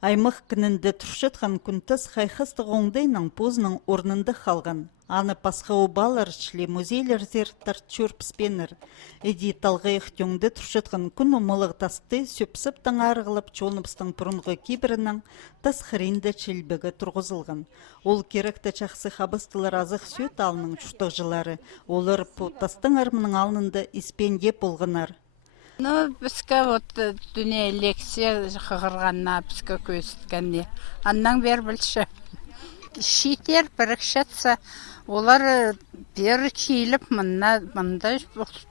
Аймық кінінді тұршытқан күнтас қайқысты ғоңдайның позының орнында қалған. Аны пасқа обалар шлі музейлер зерттар чөрпіспенір. Эди талғайық теңді тұршытқан күн омылық тасты сөпсіп таңарығылып чоныпстың бұрынғы кибірінің тас хринді чілбігі тұрғызылған. Ол керекті чақсы қабыстылар азық сөт алының чұштық жылары. Олар тастың армының алынында испенде болғанар. Бізге дүние лекция қығырғанна бізге көзіткенне. Аннан бер білші. Шитер бірікшетсе, олар бер кейіліп мұнда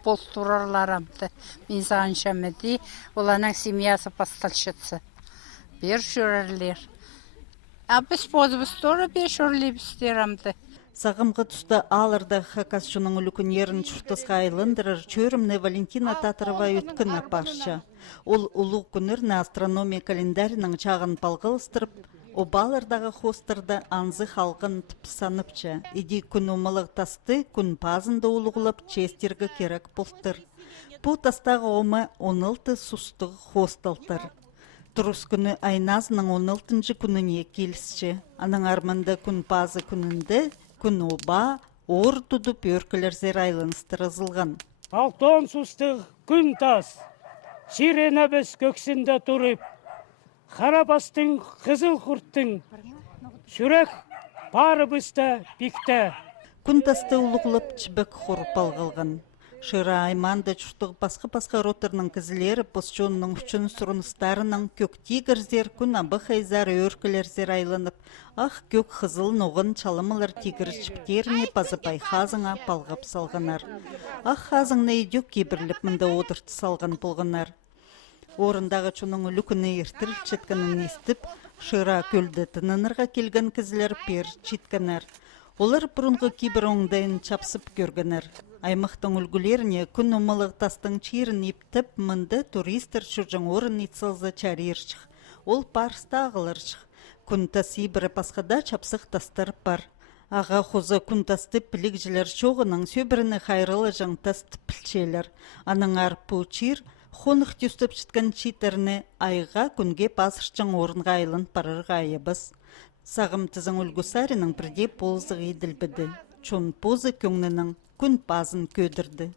болтурарларамды. Мен зағыншамеді, оланың семьясы басталшетсе. Бер жүрерлер. Біз бодыбыз торы бер жүрлейбіздерамды. Сағымғы тұста алырда хакасшының үлікін ерін чұртысқа айлындырыр чөрімні Валентина Татарова өткін апаршы. Ол ұлы күнірні астрономия календарінің чағын палғылыстырып, обалырдағы хостырды анзы халқын тұпсаныпчы. Иди күн омылық тасты күн пазында олығылып честергі керек болтыр. Бұ тастағы омы 16 сұстығы хосталтыр. Тұрыс күні айназының 16-шы күніне келісші. Аның армында күн пазы күнінде күн оба, ор тұдып өркілерзер айлыныстырызылған. Алтон сұстық күн тас, сирена біз көксінде тұрып, қарабастың, қызыл құрттың, сүрек бары бізді бікті. Күн тасты ұлығылып чібік құрып алғылған. Шыра айманды чүштіг басқы-басқы роторның кізілері посчонның үшін сұрыныстарының көк тигірзер күн абы хайзар өркілерзер айланып, ақ көк қызыл ноғын чалымылар тигір чіптеріне пазыпай хазыңа палғап салғанар. Ақ хазыңны едек кебірліп мінді одырты салған болғанар. Орындағы чуның үлікіні ертір четкінің естіп, шыра көлді тынынырға келген кізілер пер четканар. Олар бұрынғы кейбір оңдайын чапсып көргенер. Аймақтың үлгілеріне күн омылық тастың чирін ептіп мұнды туристер шүржің орын етсілзі чариршық. Ол парста ағылыршық. Күн тасы бірі пасқада чапсық тастар бар. Аға қозы күн тасты пілікжілер шоғының сөбіріні қайрылы жаң тасты пілчелер. Аның арпу чир, қонық түстіп шытқан читеріні айға күнге пасыршың орынға айлын парырға айыбыз. Сағым тізің үлгісарының бірде ползығы еділ біді. Чон позы көңнінің күн пазын көдірді.